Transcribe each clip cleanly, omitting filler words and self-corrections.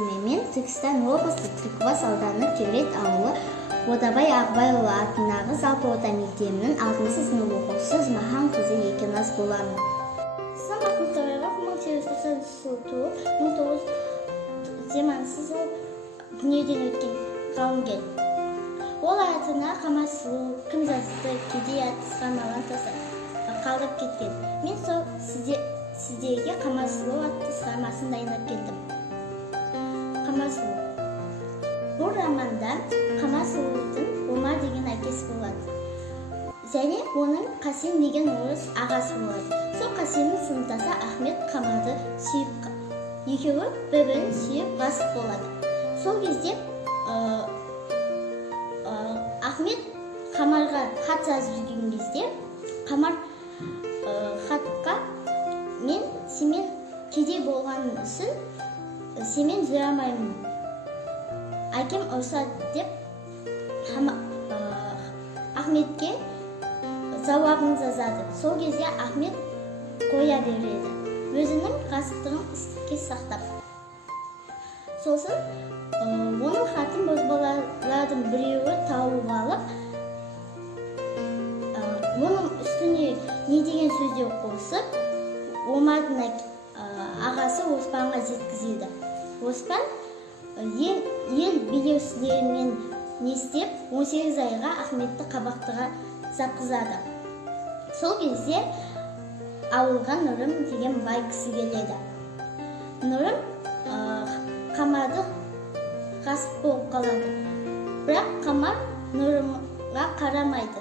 Мен Түркістан облысы Түлкібас ауданы Терет ауылы Бодабай Ағбайұлы атындағы жалпы орта мектебінің 6 сынып оқушысы Махан қызы Екеназ боламын. Самат Мұхтаров 1990 жылы туып, 1920 жылы дүниеден өткен жауынгер. Ол атына Қамар сұлу, кім жазды, кедей атты шығармаларын қалдырып кеткен. Мен сол сіздерге Қамар сұлу атты шығармасын дайындап келдім. Қамар сұлу. Бұл романда Қамар сұлудың Омар деген әкесі болады. Және оның Қасен деген орыс ағасы болады. Сол Қасеннің сыныптасы Ахмет Қамарды сүйіп, екеуі бір-бірін сүйіп ғашық болады. Сол кезде Ахмет Қамарға хат жазып жүрген кезде Қамар хатқа мен семен кедей болғаның үшін семен жүре алмаймын. Әкем ұрсады деп Ахметке жауабын жазады. Сол кезде Ахмет қоя береді, өзінің ғашықтығын іске сақтап. Сосын оның хатын бозбалалардың біреуі тауып алып, оның үстіне не деген сөздер қосып, Омардың ағасы Оспанға жеткізеді. Оспан ел билеушілерімен не істеп, 18 айға Ахметті қабақтыға жапқызады. Сол кезде ауылға Нұрым деген бай кісі келеді. Нұрым Қамарды ғашық болып қалады. Бірақ Қамар Нұрымға қарамайды.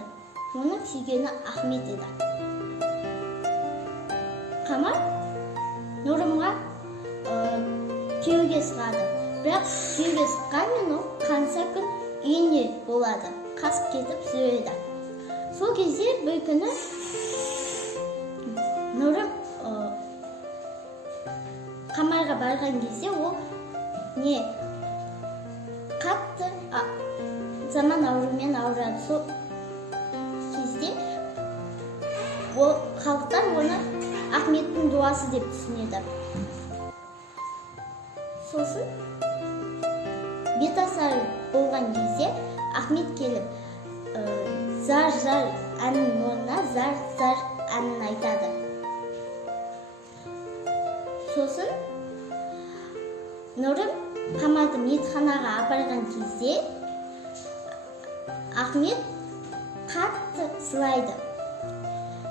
Оның сүйгені Ахмет еді. Қамар Нұрымға күйеуге шығады. Бірақ күйеуге шыққанмен ол қанша күн үйінде болады. Қашып кетіп жүреді. Сол кезде бір күні Нұрым Қамарға барған кезде ол қатты заман аурумен ауырады. Сол кезде ол халықтар оны Ахметтің дуасы деп түсінеді. Сосын бетасар болған кезде Ахмет келіп зар-зар әннің орнына зар-зар әнін айтады. Сосын Нұрым Қамарды медханаға апарған кезде Ахмет қатты сылайды.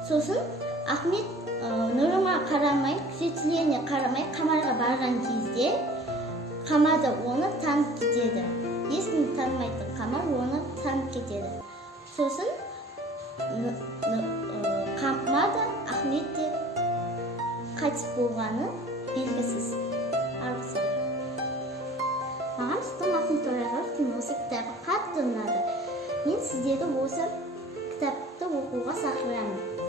Сосын Ахмет Нұрымға қарамай, күзетшілеріне қарамай Қамарға барған кезде Қамар да оны танып кетеді. Ешкім танымайтын Қамар оны танып кетеді. Сосын Қамар да Ахмет те қайтыс болғаны белгісіз. Алғысым. Маған Самат Мұхтаров осы кітабы қатты ұнады. Мен сіздерді осы кітапты оқуға шақырамын.